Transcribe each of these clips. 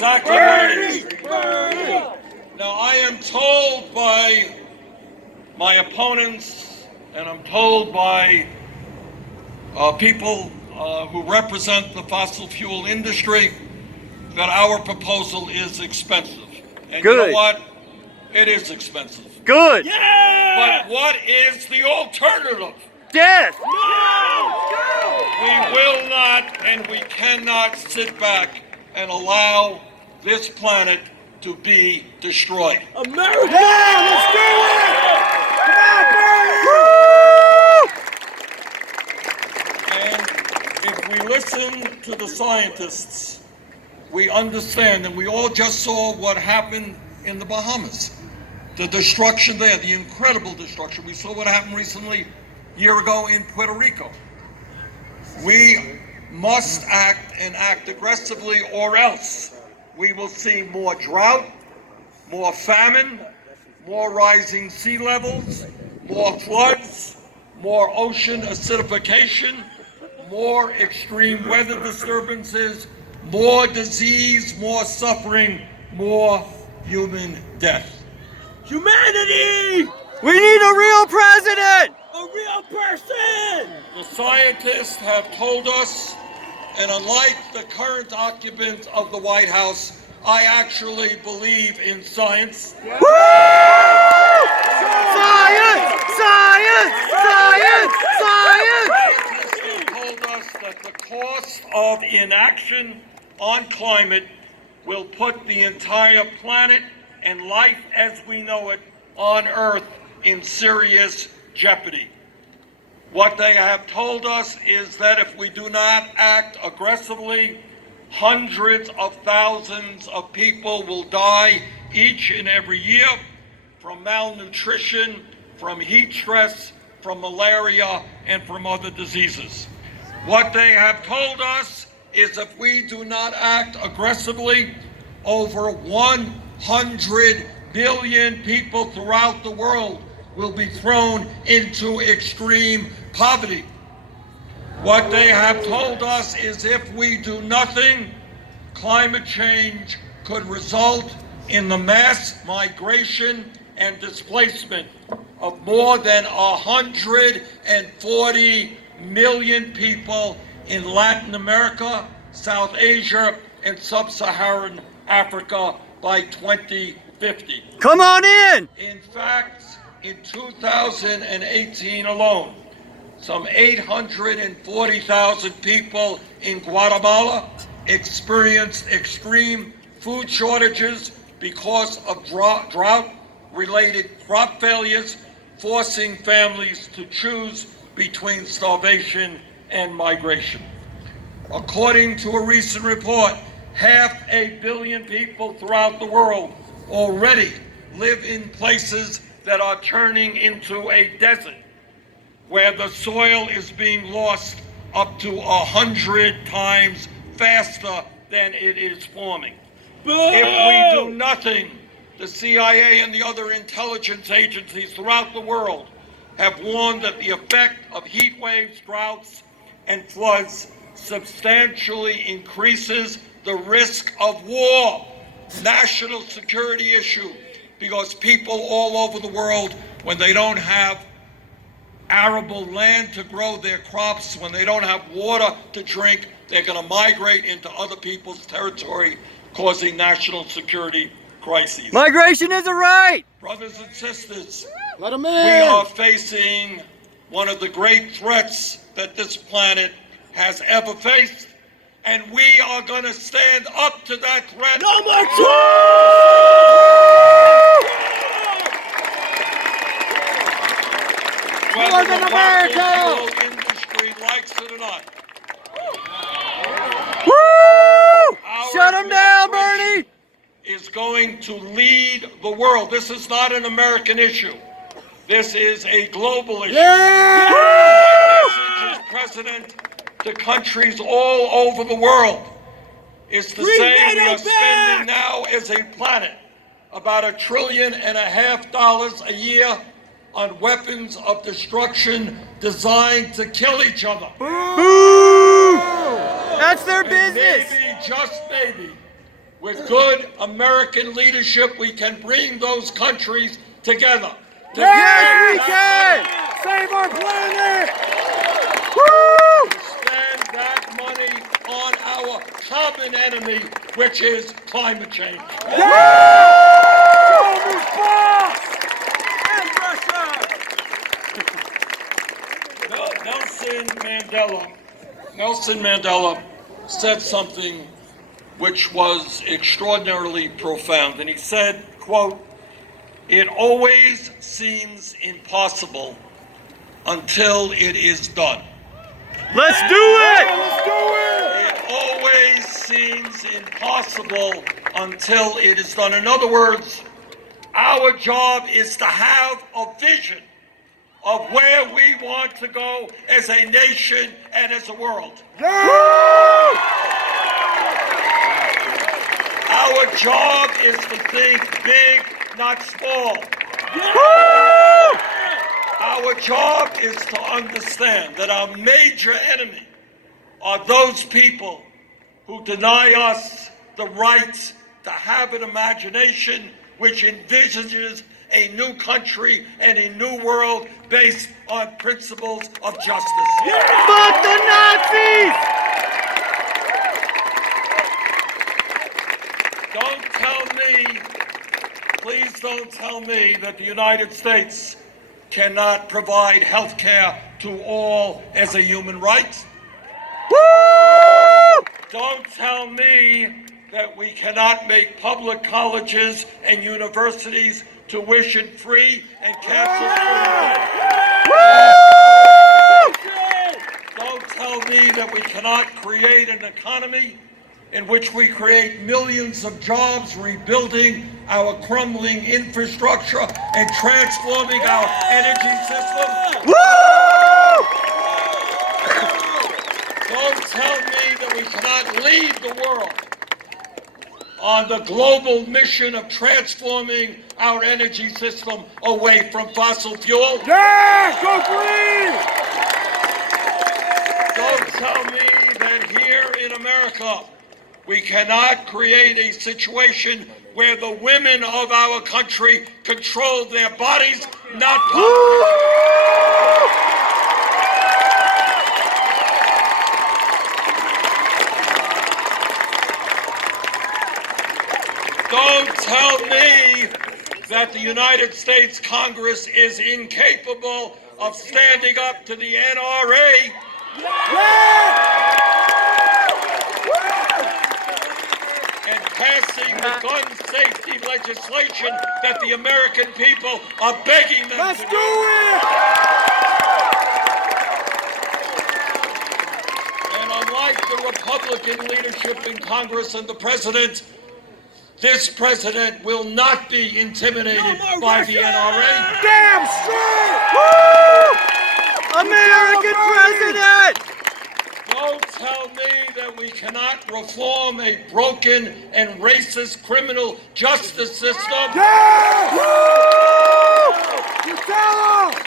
exactly what it is. Now, I am told by my opponents, and I'm told by people who represent the fossil fuel industry, that our proposal is expensive. And Good. You know what? It is expensive. Good. Yeah! But what is the alternative? Death. We will not and we cannot sit back and allow this planet to be destroyed. America! Yeah, let's do it! And if we listen to the scientists, we understand, and we all just saw what happened in the Bahamas. The destruction there, the incredible destruction. We saw what happened recently, a year ago in Puerto Rico. We must act and act aggressively, or else we will see more drought, more famine, more rising sea levels, more floods, more ocean acidification, more extreme weather disturbances, more disease, more suffering, more human death. Humanity! We need a real president! A real person! The scientists have told us, and unlike the current occupant of the White House, I actually believe in science. Woo! Science! Science! Science! Science! Scientists have told us that the cost of inaction on climate will put the entire planet and life as we know it on Earth in serious jeopardy. What they have told us is that if we do not act aggressively, hundreds of thousands of people will die each and every year from malnutrition, from heat stress, from malaria, and from other diseases. What they have told us is if we do not act aggressively, over 100 billion people throughout the world will be thrown into extreme poverty. What they have told us is if we do nothing, climate change could result in the mass migration and displacement of more than 140 million people in Latin America, South Asia, and Sub-Saharan Africa by 2050. Come on in! In fact, in 2018 alone, some 840,000 people in Guatemala experienced extreme food shortages because of drought-related crop failures, forcing families to choose between starvation and migration. According to a recent report, 500 million people throughout the world already live in places that are turning into a desert, where the soil is being lost up to 100 times faster than it is forming. If we do nothing, the CIA and the other intelligence agencies throughout the world have warned that the effect of heat waves, droughts, and floods substantially increases the risk of war, national security issue, because people all over the world, when they don't have arable land to grow their crops, when they don't have water to drink, they're going to migrate into other people's territory, causing national security crises. Migration is a right! Brothers and sisters, Let them we in! are facing one of the great threats that this planet has ever faced, and we are going to stand up to that threat. No more Whether than the America! fossil fuel industry likes it or not. Woo! Our Shut them down, administration Bernie! is going to lead the world. This is not an American issue. This is a global issue. Yeah! My message as president to countries all over the world is to Bring say we NATO are spending now as a planet about $1.5 trillion a year on weapons of destruction designed to kill each other. Boo! That's their And business! maybe, just maybe, With good American leadership, we can bring those countries together. Yes, we can! Save our planet! Woo! Spend that money on our common enemy, which is climate change. Soviet boss! And Russia! Nelson Mandela said something which was extraordinarily profound. And he said, quote, "It always seems impossible until it is done." Let's do it! Let's do it! It always seems impossible until it is done. In other words, our job is to have a vision of where we want to go as a nation and as a world. Our job is to think big, not small. Our job is to understand that our major enemy are those people who deny us the right to have an imagination which envisages a new country and a new world based on principles of justice. Fuck the Nazis! Don't tell me, please don't tell me that the United States cannot provide health care to all as a human right. Woo! Don't tell me that we cannot make public colleges and universities tuition-free and cancer-free. Don't tell me that we cannot create an economy in which we create millions of jobs, rebuilding our crumbling infrastructure and transforming our energy system. Woo! Don't tell me that we cannot lead the world on the global mission of transforming our energy system away from fossil fuel. Yeah! Go green! Don't tell me that here in America we cannot create a situation where the women of our country control their bodies, not politics. Don't tell me that the United States Congress is incapable of standing up to the NRA. And passing the gun safety legislation that the American people are begging them Let's to do it! And unlike the Republican leadership in Congress and the president, this president will not be intimidated No more by Russia! the NRA. Damn straight! Woo! American president! Don't tell me that we cannot reform a broken and racist criminal justice system Yeah! You tell them!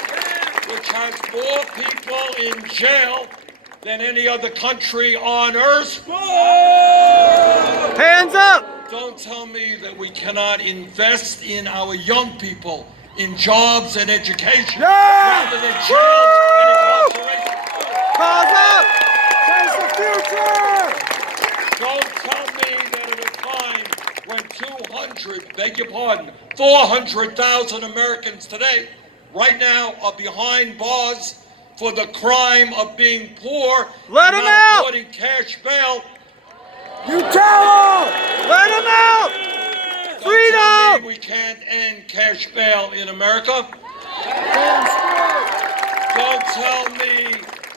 which has more people in jail than any other country on earth. Hands up! Don't tell me that we cannot invest in our young people in jobs and education Yeah! rather than jails and incarceration. Cause up! Change the future! Don't tell me that at a time when 400,000 Americans today, right now, are behind bars for the crime of being poor Let and 'em not out! affording cash bail. You tell them! Let him out! Don't tell Freedom! me we can't end cash bail in America. Damn straight! Don't tell me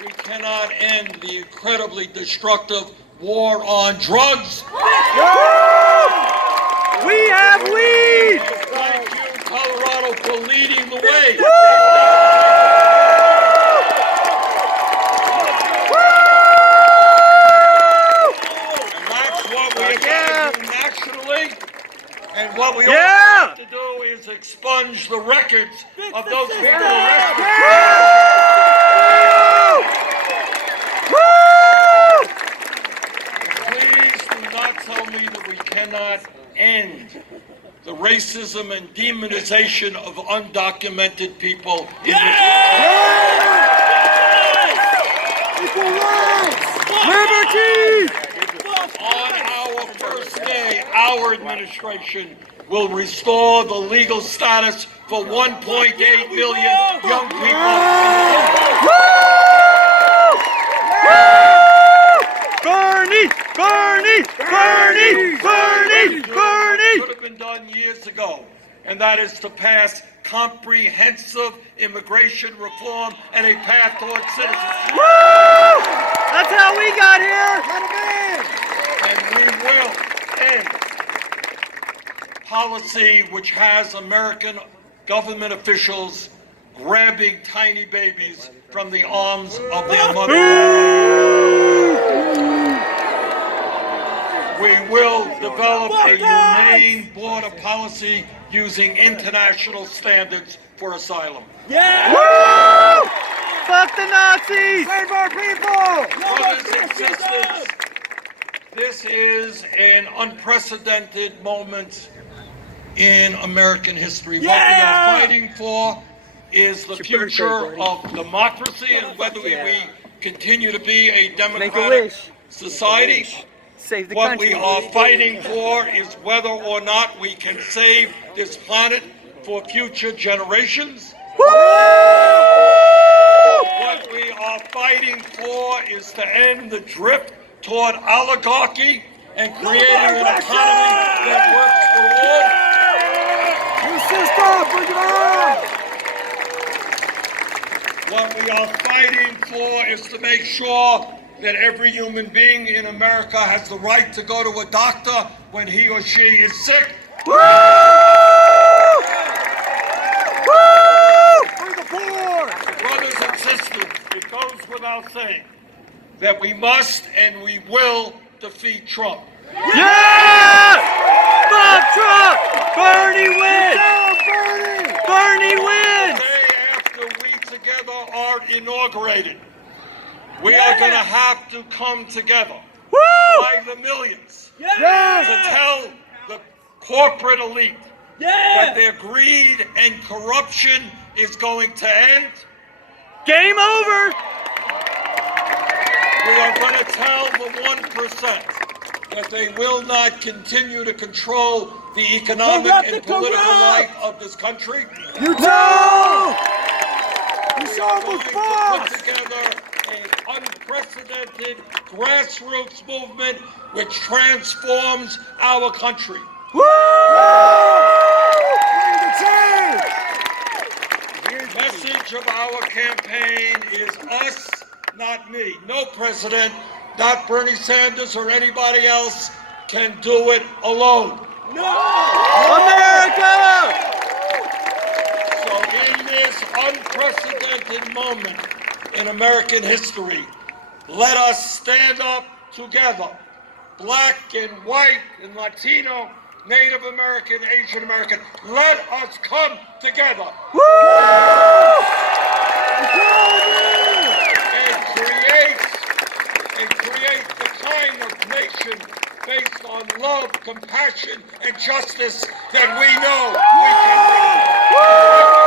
we cannot end the incredibly destructive war on drugs. We have weed! Thank you, Colorado, for leading the way. And that's what we have to do nationally. And what we also Yeah! have to do is expunge the records of those people Yeah! arrested. Please do not tell me me that we cannot end the racism and demonization of undocumented people in this Equal rights! Liberty! country. On our first day, our administration will restore the legal status for 1.8 million young people. Bernie! Bernie! Bernie! Bernie! Bernie! Could have been done years ago, and that is to pass comprehensive immigration reform and a path towards citizenship. Woo! That's how we got here! And we will end policy which has American government officials grabbing tiny babies from the arms of their mothers. We will develop a humane border policy using international standards for asylum. Woo! Fuck the Nazis! Save our people! Brothers and sisters, this is an unprecedented moment in American history. What we are fighting for is the future of democracy and whether we continue to be a Make a democratic wish. society. Save the What country. we are fighting for is whether or not we can save this planet for future generations. What we are fighting for is to end the drift toward oligarchy and creating an economy that works for all. New system, bring it on! What we are fighting for is to make sure that every human being in America has the right to go to a doctor when he or she is sick. Bring the poor! Brothers and sisters, it goes without saying that we must and we will defeat Trump. Yeah! Fuck Trump! Bernie wins! Bernie wins! The day after we together are inaugurated, we are going to have to come together by the millions to tell the corporate elite that their greed and corruption is going to end. Game over! We are going to tell the 1% that they will not continue to control the economic and political life of this country. You tell! You We saw are the going to boss! put together an unprecedented grassroots movement which transforms our country. The message of our campaign is us, not me. No president, not Bernie Sanders or anybody else can do it alone. America! So in this unprecedented moment in American history, let us stand up together, black and white and Latino, Native American, Asian American. Let us come together and create the kind of nation based on love, compassion, and justice that we know we can bring about.